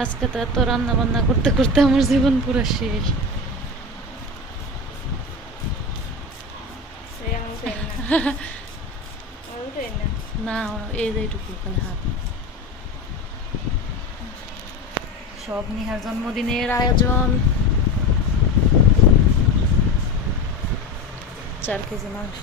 আজকে তো এত রান্না বান্না করতে করতে আমার জীবন পুরো শেষ। না। এই যে এইটুকু খালি হাত। সব নিহার জন্মদিনের আয়োজন। চার কেজি মাংস।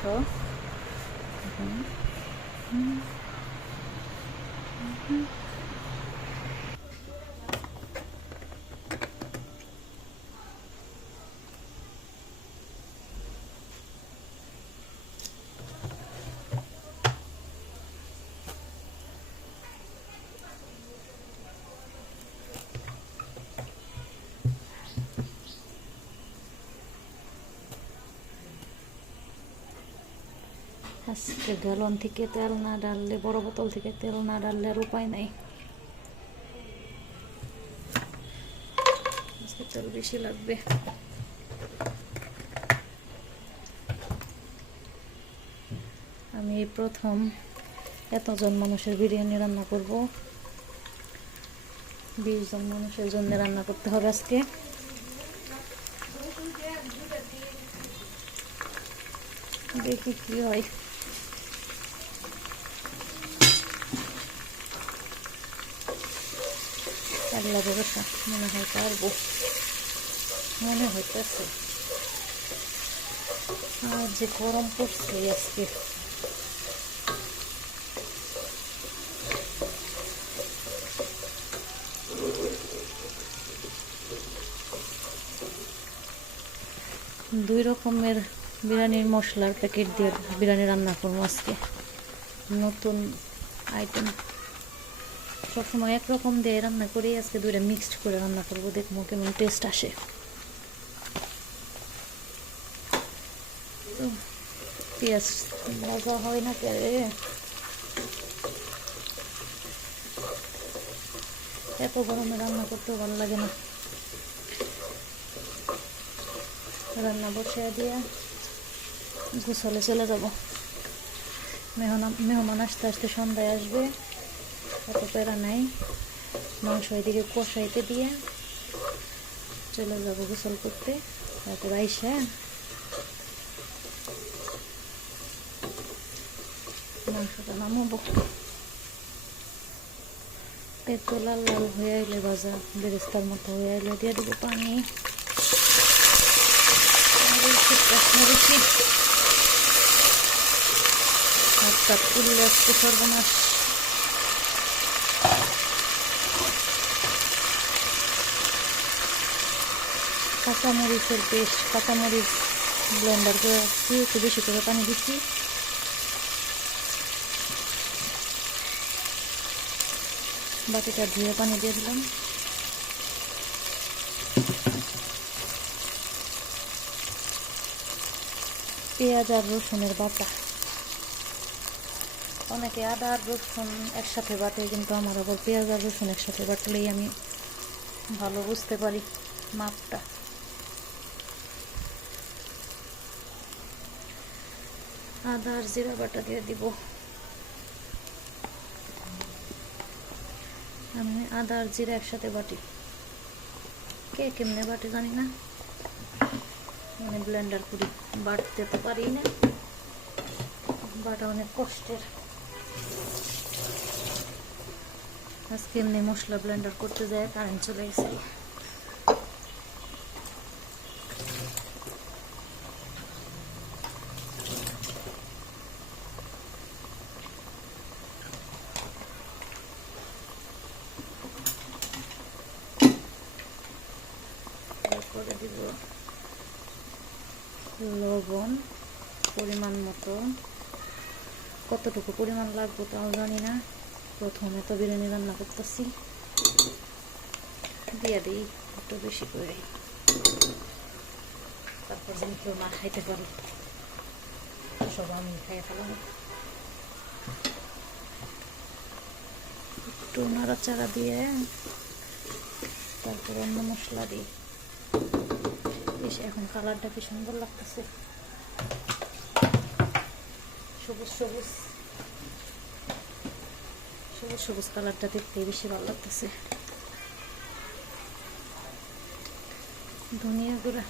আজকে গ্যালন থেকে তেল না ডাললে, বড় বোতল থেকে তেল না ডাললে আর উপায় নাই। তেল বেশি লাগবে। আমি প্রথম এতজন মানুষের বিরিয়ানি রান্না করব। বিশ জন মানুষের জন্য রান্না করতে হবে আজকে। দেখি কি হয়। ভরসা মনে হয় পারব। মনে হইতেছে। আর যে গরম পড়ছে আজকে। দুই রকমের বিরিয়ানির মশলার প্যাকেট দিয়ে বিরিয়ানি রান্না করব আজকে। নতুন আইটেম সবসময় একরকম দিয়ে রান্না করি, আজকে দুইটা মিক্সড করে রান্না করব, দেখব কেমন টেস্ট আসে। পেঁয়াজ মজা হয় না কে? এত গরমে রান্না করতেও ভালো লাগে না। রান্না বসিয়ে দিয়ে গোসলে চলে যাব। মেহমান মেহমান আসতে আসতে সন্ধ্যায় আসবে। এত প্যারা নাই। মাংস এদিকে কষাইতে দিয়ে চলে যাব গোসল করতে। তারপর আইসা মাংসটা নামাবো। একটু লাল লাল হয়ে আইলে ভাজা, বেরেস্তার মতো হয়ে আইলে দিয়ে দেবো পানি। একটু হাতটা তুললে আজকে সর্বনাশ। কাঁচামরিচের পেস্ট, কাঁচামরিচ ব্লেন্ডার করে রাখছি, একটু বেশি করে পানি দিচ্ছি। বাটিটা ধুয়ে পানি দিয়ে দিলাম। পেঁয়াজ আর রসুনের বাটা। অনেকে আদা আর রসুন একসাথে বাটে, কিন্তু আমার আবার পেঁয়াজ আর রসুন একসাথে বাটলেই আমি ভালো বুঝতে পারি মাপটা। আদা জিরা বাটা দিয়ে দিব। আমি আদা জিরা একসাথে বাটি। কে কেমনে বাটে জানি না। মানে ব্লেন্ডার করি। বাটতে তো পারি না। বাটা অনেক কষ্টের। আজকে এমনি মশলা ব্লেন্ডার করতে যায় কারেন্ট চলে গেছে তারপরে দিব লবণ পরিমাণ মতো কতটুকু পরিমাণ লাগবে তাও জানি না। প্রথমে তো বিরিয়ানি রান্না করতেছি। দিয়ে দিই, একটু বেশি করে। তারপর যেন কেউ না খাইতে পারে। সব আমি খাইয়ে ফেলাম। একটু নাড়াচাড়া দিয়ে, তারপর অন্য মশলা দিই। বেশ এখন কালারটা কি সুন্দর লাগতেছে। সবুজ সবুজ। সবুজ সবুজ কালারটা দেখতে বেশি ভালো লাগতেছে। ধনিয়া গুঁড়া।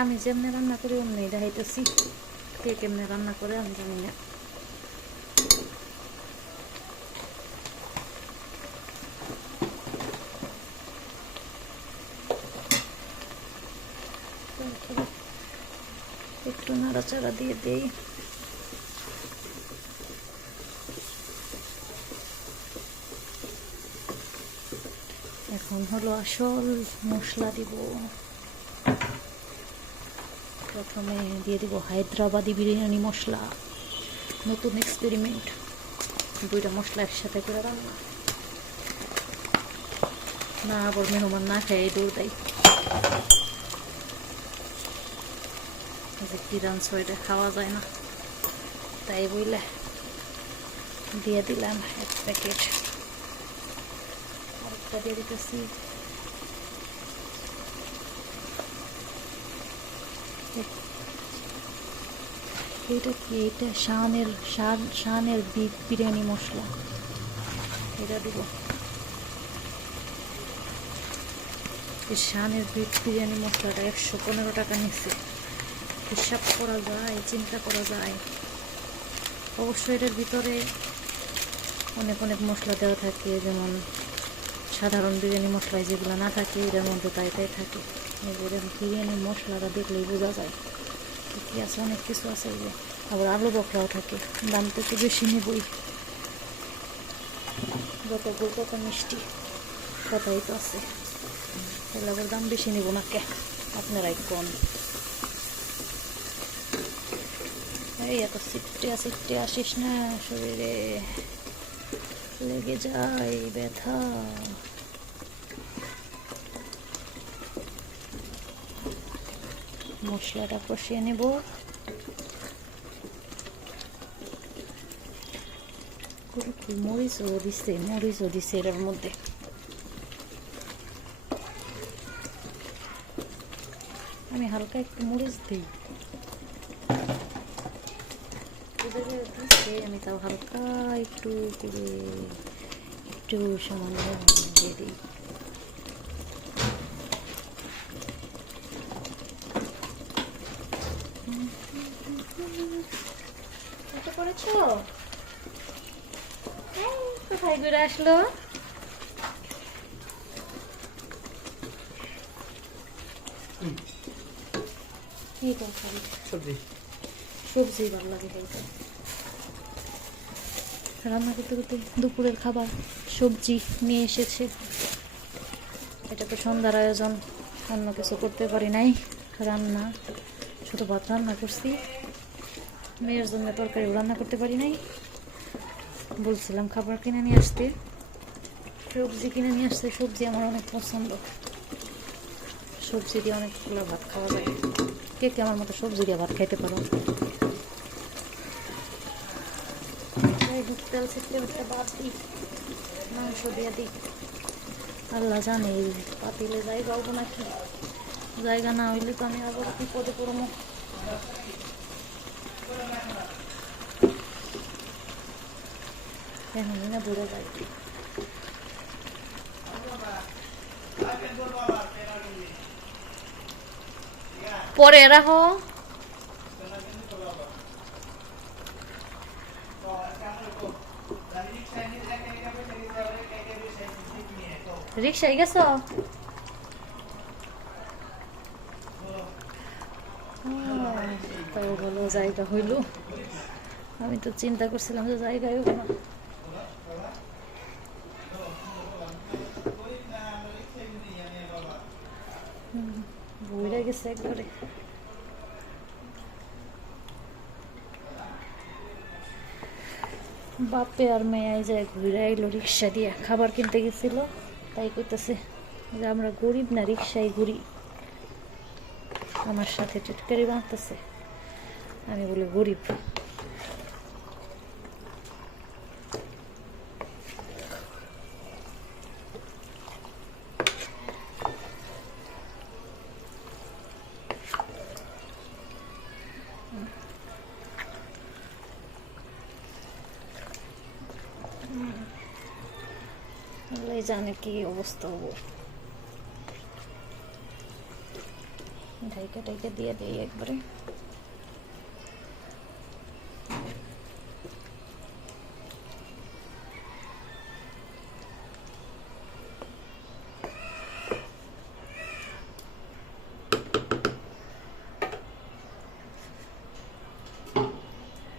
আমি যেমনি রান্না করি অমনি দেখাইতেছি। কে কেমনে রান্না করে আমি জানি না। একটু নাড়াচাড়া দিয়ে দেই। এখন হলো আসল মশলা দিব। প্রথমে দিয়ে দিব হায়দ্রাবাদি বিরিয়ানি মশলা। নতুন এক্সপেরিমেন্ট দুইটা মশলা একসাথে করে রান্না। না, আবার মেহমান না খেয়ে দৌড় দেয়। যে কি রান্স এটা খাওয়া যায় না। তাই বইলে দিয়ে দিলাম এক প্যাকেট। আরেকটা দিয়ে দিতেছি এটা কি? এটা শানের, শান, শানের বিরিয়ানি মশলা। এটা দিব। শানের বিরিয়ানি মশলাটা একশো পনেরো টাকা নিচ্ছে হিসাব করা যায়, চিন্তা করা যায়। অবশ্যই এটার ভিতরে অনেক অনেক মশলা দেওয়া থাকে, যেমন সাধারণ বিরিয়ানি মশলায় যেগুলো না থাকে এটার মধ্যে তাই তাই থাকে। বিরিয়ানি মশলাটা দেখলেই বোঝা যায়। কি আছে? অনেক কিছু আছে যে। আবার আলু বকরাও থাকে। দাম তো একটু বেশি নেবই। যত গুড়, তত মিষ্টি। কথাই তো আছে। তাহলে আবার দাম বেশি নেব না কে? আপনারাই কম। এই এত সিটে সিটে আসিস না শরীরে। লেগে যায় ব্যথা। মশলাটা কষিয়ে নেব। মরিচও দিছে মরিচও দিছে এটার মধ্যে। আমি হালকা একটু মরিচ দিই। দিচ্ছে আমি তাও হালকা একটু করে একটু সামান্য দিয়ে দিই। এটা করেছ? এই, কোথায় ঘুরে আসলো? কি সবজি। সবজি ভালো লাগে খাইতে। রান্না করতে করতে দুপুরের খাবার, সবজি নিয়ে এসেছে। এটা তো সন্ধ্যার আয়োজন, অন্য কিছু করতে পারি নাই। রান্না, শুধু ভাত রান্না করছি। মেয়ের জন্য তরকারি রান্না করতে পারি নাই। বলছিলাম খাবার কিনে নিয়ে আসতে। সবজি কিনে নিয়ে আসতে, সবজি আমার অনেক পছন্দ। সবজি দিয়ে অনেকগুলো ভাত খাওয়া যায়। কে কে আমার মতো সবজি দিয়ে ভাত খাইতে পারো যাই হোক, তেল ছিটলে মাংস দিয়ে দিই। আল্লাহ জানে এই পাতিলে জায়গা হব নাকি। জায়গা না হইলে তো আমি আবার না দূরে যাই। পরে রাখো। রিক্সায় গেছো? তাও ভালো জায়গা হইল। আমি তো চিন্তা করছিলাম যে জায়গায় না। বইরা গেছে একবারে। বাপে আর মেয়ে যায় ঘুরে আইলো, রিক্সা দিয়ে। খাবার কিনতে গেছিল, তাই কইতেছে যে আমরা গরিব না, রিক্সায় ঘুরি। আমার সাথে চুটকারি বাঁধতেছে। আমি বলি, গরিব। জানে কি অবস্থা হব ঢাইকা টাইকা দিয়ে দেই একবারে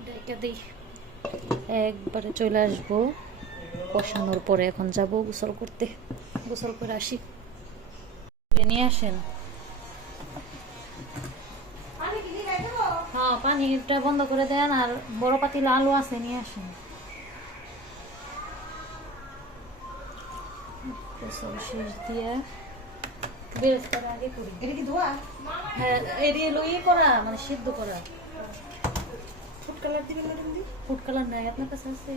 ঢাইকা দিই একবারে চলে আসব কষানোর পরে এখন যাব গোসল করতে। গোসল করে আসি। নিয়ে আসেন। হ্যাঁ পানিটা বন্ধ করে দেন আর বড় পাতিল আলু আছে নিয়ে আসেন। গোসল শেষ দিয়ে বেরেস্তাটা আগে করি। এটা কি ধোয়া? হ্যাঁ করা মানে সিদ্ধ করা। ফুড কালার দিবেন ফুড কালার নাই আপনার কাছে আছে?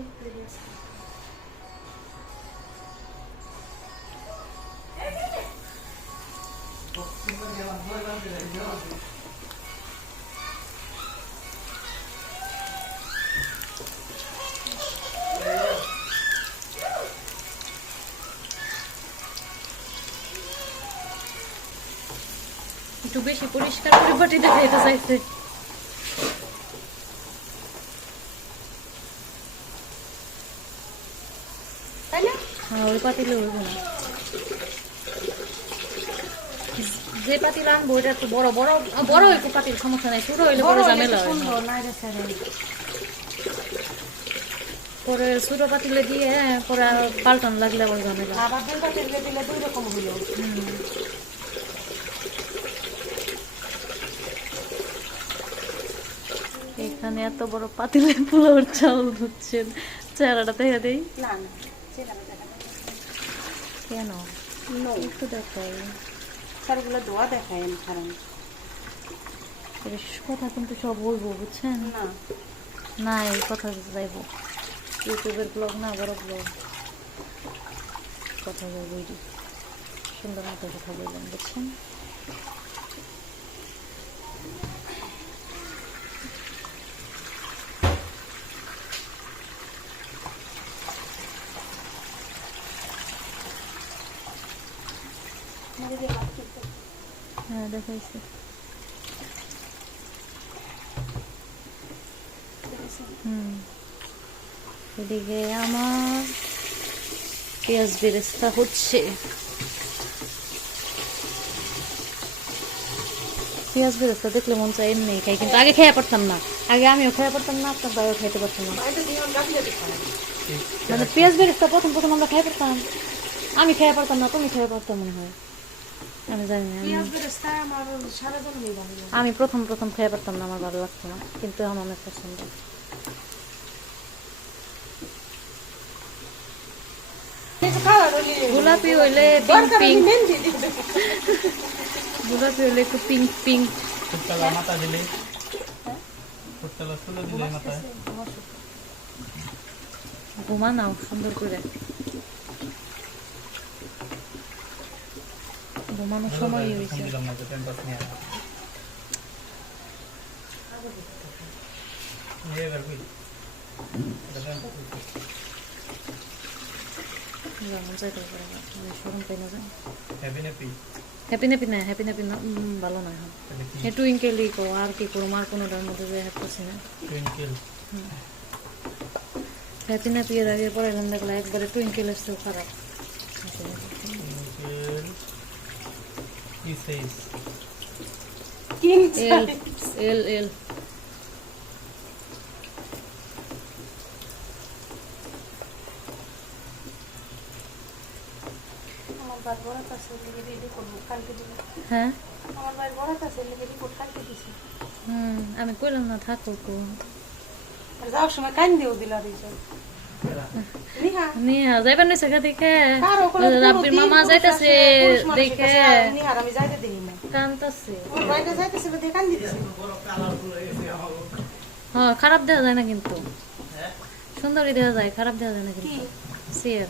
পরিষ্কার করে বাটি দেখাইতে চাইছে তাই না হ্যাঁ ওই পাতিলে না। যে পাতিল আনব ওইটা একটু বড় বড় বড় পাতিল সমস্যা নাই ছোট হইলে বড় ঝামেলা হয়। পরে ছোট পাতিলে দিয়ে পরে আর পাল্টান লাগলে আবার ঝামেলা। আবার দুই পাতিল দিলে দুই রকম এখানে এত বড় পাতিলে পোলাওর চাউল হচ্ছেন চেহারাটা দেখে দেই? কেন? একটু দেখাই সারগুলো ধোয়া দেখায় কারণ। কথা কিন্তু সব বলব বুঝছেন? না। না এই কথা যাইব ইউটিউবের ব্লগ না বড় ব্লগ কথা এটি সুন্দর মতো কথা বললাম বুঝছেন? হ্যাঁ দেখাইছি। হুম। এদিকে আমার পেঁয়াজ বেরেস্তা হচ্ছে। পেঁয়াজ বেরেস্তা দেখলে মন চাই এমনি খাই, কিন্তু আগে খেয়ে পারতাম না। আগে আমিও খেয়ে পারতাম না, আপনার বাইরেও খাইতে পারতাম না। মানে পেঁয়াজ বেরেস্তা প্রথম প্রথম আমরা খেয়ে পারতাম। আমি খেয়ে পারতাম না, তুমি খেয়ে পারতাম মনে হয়। আমি জানি আমার প্রথম প্রথম খেয়ে পারতাম না আমার ভালো লাগতো না কিন্তু এখন অনেক পছন্দ। হলে গোলাপি হইলে পিঙ্ক পিঙ্ক হলে গোলাপি হইলে একটু পিঙ্ক পিঙ্ক ঘুমা নাও সুন্দর করে ঘুমানোর সময় হয়েছে দিলাম না টেন পাস নিয়ে নিয়ে এবার কই এটা টেন পাস যেমন যাইতে পারে না, আমি সরম পাই না যাই। হ্যাপি হ্যাপি হ্যাপি না হ্যাপি না ভালো নয় এখন। তাহলে কি? একটু ইনকেলি আর কি করো আর কোনোটার মধ্যে যে হ্যাপ করছি না। টুইঙ্কেল হ্যাপি নাপি এর আগে এখন দেখলাম একবারে টুইঙ্কেল এসছেও খারাপ টুইঙ্কেল কি সাইজ কিং এল এল এল হ্যাঁ? আমার বার বড় কাছে লেগে কালকে দিছি। হুম আমি কইলাম না থাকো কো যাওয়ার সময় কান দিয়েও দিল আর নিহা। যাইবার নিছে দেখে। রাব্বির মামা যাইতাছে দেখে। কান্তাছে। হ্যাঁ খারাপ দেওয়া যায় না কিন্তু। সুন্দরই দেওয়া যায় খারাপ দেওয়া যায় না কিন্তু। সিয়ার।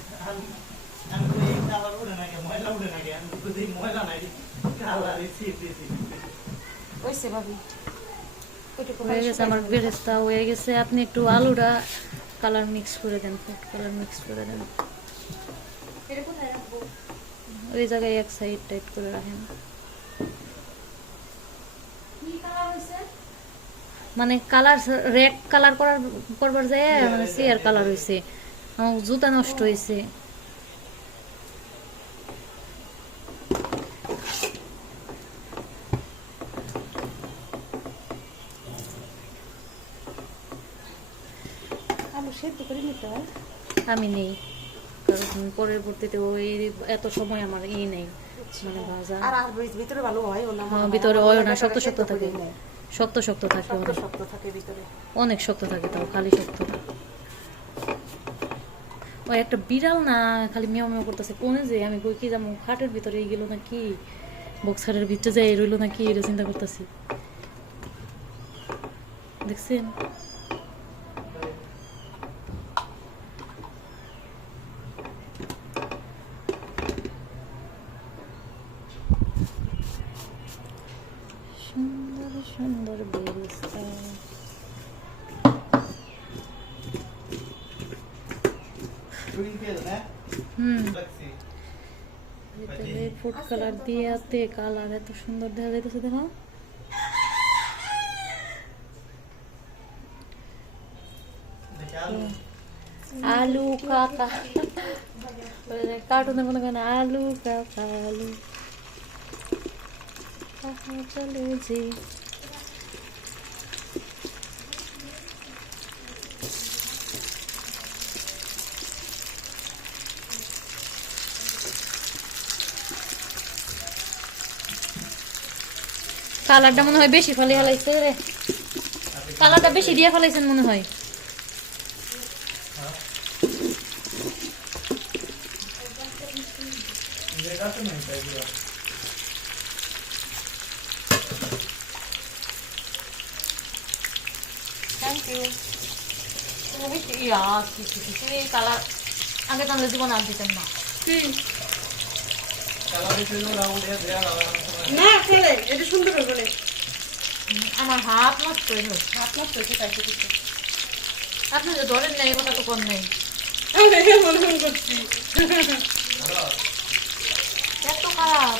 হয়ে গেছে আমার বেরেস্তা হয়ে গেছে। আপনি একটু আলুটা কালার মিক্স করে দেন ফুড কালার মিক্স করে দেন। ওই জায়গায় এক সাইড টাইট করে রাখেন। মানে কালার রেড কালার করার করবার যায় মানে সিয়ার কালার হয়েছে জুতা নষ্ট হয়েছে আলু সেদ্ধ করে নিতে হয় আমি নেই। কারণ পরবর্তীতে ওই এত সময় আমার ই নেই। মানে ভাজা আর আর ভিতরে ভালো হয় না হ্যাঁ, ভিতরে হয় না শক্ত শক্ত থাকে। শক্ত শক্ত থাকে শক্ত শক্ত থাকে ভিতরে। অনেক শক্ত থাকে তাও খালি শক্ত। ওই একটা বিড়াল না খালি মেও মেও করতেছে। কোনে যে আমি কই কি যাব খাটের ভিতরে গেল না কি বক্সারের ভিতরে যাই রইল না কি এটা চিন্তা করতেছি। দেখছেন সুন্দর সুন্দর বেরিস্তা Green pill, ne? হুম Taxi. ভিতরে ফুড কালার দিয়াতে কালার এত সুন্দর দেখা যাইতেছে, দেখো। আলু। কাকা কার্টুনের মনে করেন আলু কাকা আলু। চলে যে। কালারটা মনে হয় বেশি ফালি ফেলাইছে রে। কালারটা বেশি দিয়ে ফেলাইছেন মনে হয়। থ্যাংক ইউ ইয়া কালার আগে তাহলে জীবন আর দিতেন না দিতে হলো রাউন্ড এ দেয়া লাগবে না সময়। এটা সুন্দর হবে আমার হাত নষ্ট হয়ে হাত নষ্ট হয়েছে তাই কিছু। আপনি যে ধরেন না এই কথা তো কোন নেই। মনে করছি। এত খারাপ।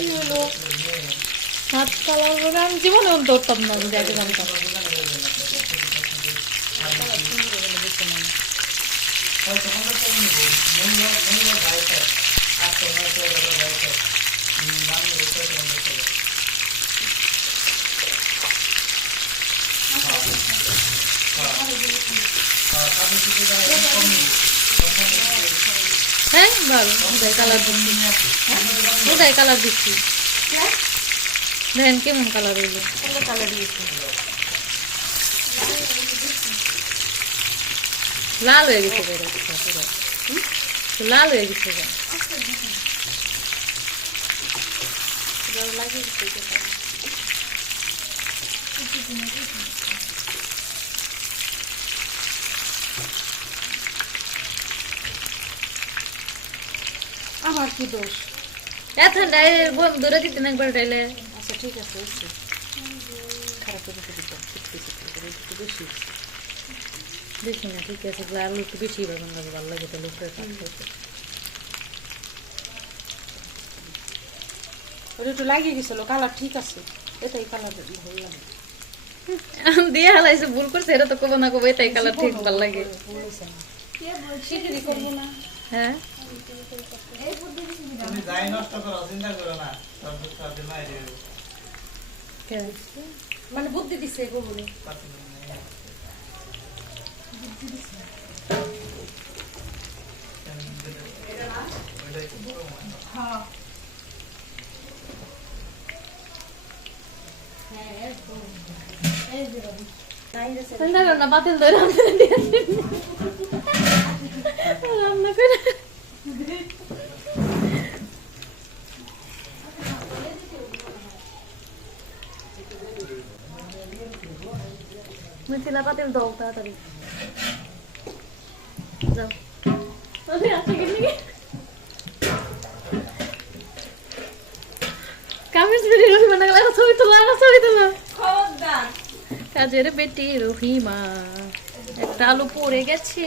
এটা করে? হ্যাঁ। করে হাত কালার বলে আমি জীবনে ধরতাম না যদি আগে জানতাম হ্যাঁ ভালো উদয় কালার দিচ্ছি উদয় কালার দিচ্ছি দেখেন কেমন কালার হইল? সুন্দর কালার দিয়েছে। লাল হয়ে গেছে পুরো। লাল হয়ে গেছে আমার কি দোষ? এত ঠান্ডা দূরে দিতে না একবার ডাইলে। আচ্ছা ঠিক আছে হচ্ছে খারাপ করে দিতে একটু বেশি বেশি না ঠিক আছে লাল একটু বেশি বেগুন লাগে ভালো লাগে তাহলে উপরে ওটা একটু লাগিয়ে গেছিল কালার ঠিক আছে এটাই কালার ভালো লাগে দিয়ে হালাইছে ভুল করছে এটা তো কব না কব এটাই কালার ঠিক ভালো লাগে। হ্যাঁ? তুমি যাই নষ্ট করো চিন্তা করো না সব সব মাই দেবে কে? মানে বুদ্ধি দিচ্ছে করব না চিন্তা করো বাতিল ধরে রান্না রান্না করে। মিথিলা পাতিল দাও তাড়াতাড়ি। যাও। ওদের আছে কি নাকি? কামিজ বেটি রহিমা না লাগা ছবি তোলা লাগা ছবি তোলা। কাজের বেটি রহিমা একটা আলু পড়ে গেছে।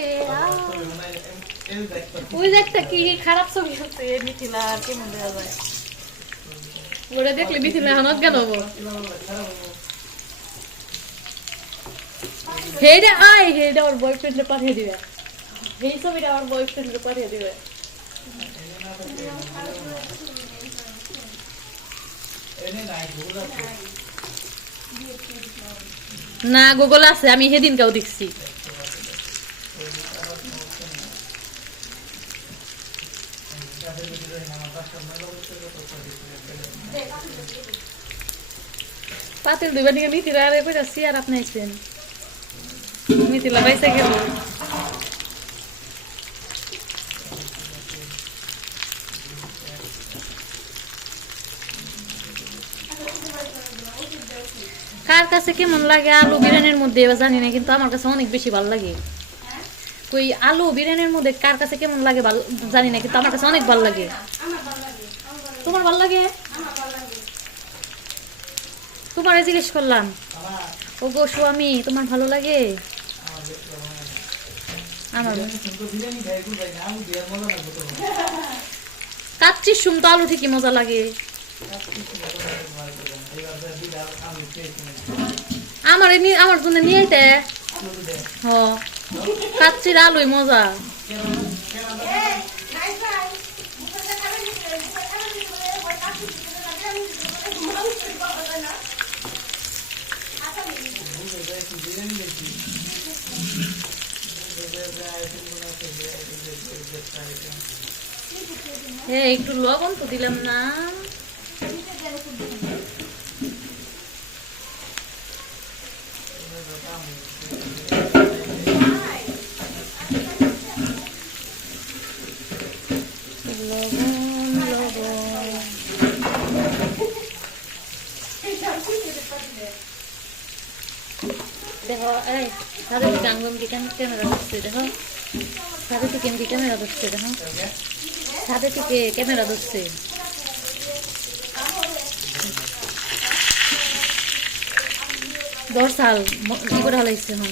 ওই যে একটা কি খারাপ ছবি হচ্ছে মিথিলা আর কেমন দেওয়া যায়। ওরা দেখলে মিথিলা এখন অজ্ঞান হব হেডে আয়, হেডে ওর বয়ফ্রেন্ডে পাঠিয়ে দিবে। এই ছবিটা আমার বয়ফ্রেন্ডে পাঠিয়ে দিবে। না গুগল আছে, আমি সেদিন কাউ দেখছি। পাতিল নিয়ে মিথিলা আর এবার চেয়ার আপনি আইছেন মিথিলা বাইসে গেল কার কাছে কেমন লাগে আলু বিরিয়ানির মধ্যে এবার জানি না, কিন্তু আমার কাছে অনেক বেশি ভালো লাগে। কই আলু বিরিয়ানির মধ্যে কার কাছে কেমন লাগে ভালো জানি না, কিন্তু আমার কাছে অনেক ভালো লাগে। তোমার ভালো লাগে? তোমারে জিজ্ঞেস করলাম। ও গো স্বামী তোমার ভালো লাগে? কাচ্চির সুম আলু ঠিকই মজা লাগে। আমার আমার জন্য নিয়ে আইতে। হ। কাচ্চির আলুই মজা। হ্যাঁ একটু লবণ তো দিলাম না। দেখো এই। সাথে থেকে আঙ্গুম কি ক্যামেরা ধরছে, দেখো। সাথে থেকে এমনি ক্যামেরা ধরছে, দেখো। সাথে থেকে ক্যামেরা ধরছে। দশ সাল ই করে হালাইছে এখন।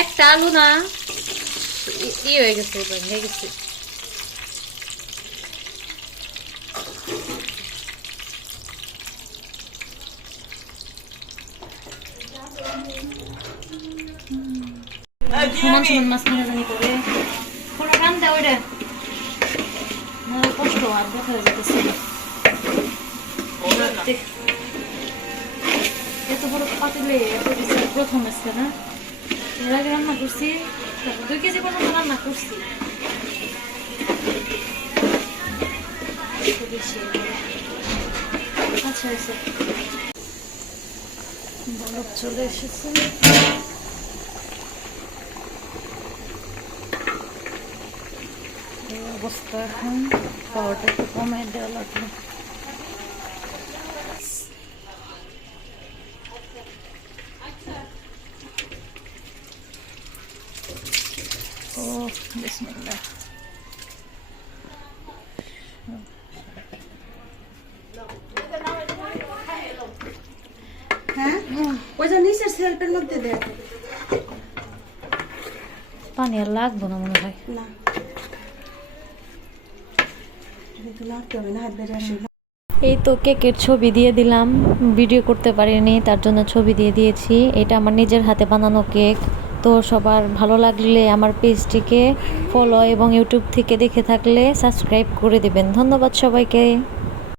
একটা আলু না ই- হয়ে গেছে ভেঙে গেছে। সমান সমান মাছ কিনে জানি করে কোনো কাম দেয় ওইটা কষ্ট আর দেখা। যেতেছে এত বড় পাতিলে এত প্রথম আসছে না? এর রান্না করছি, দুই কেজি পর্যন্ত রান্না করছি। আচ্ছা আচ্ছা। চলে এসেছে। অবস্থা এখন খাওয়াটা একটু কমে দেওয়া লাগল দেখ পানি আর লাগবো না মনে হয় এই তো কেকের ছবি দিয়ে দিলাম। ভিডিও করতে পারিনি, তার জন্য ছবি দিয়ে দিয়েছি। এটা আমার নিজের হাতে বানানো কেক। তো সবার ভালো লাগলে আমার পেজটিকে ফলো এবং ইউটিউব থেকে দেখে থাকলে সাবস্ক্রাইব করে দেবেন। ধন্যবাদ সবাইকে।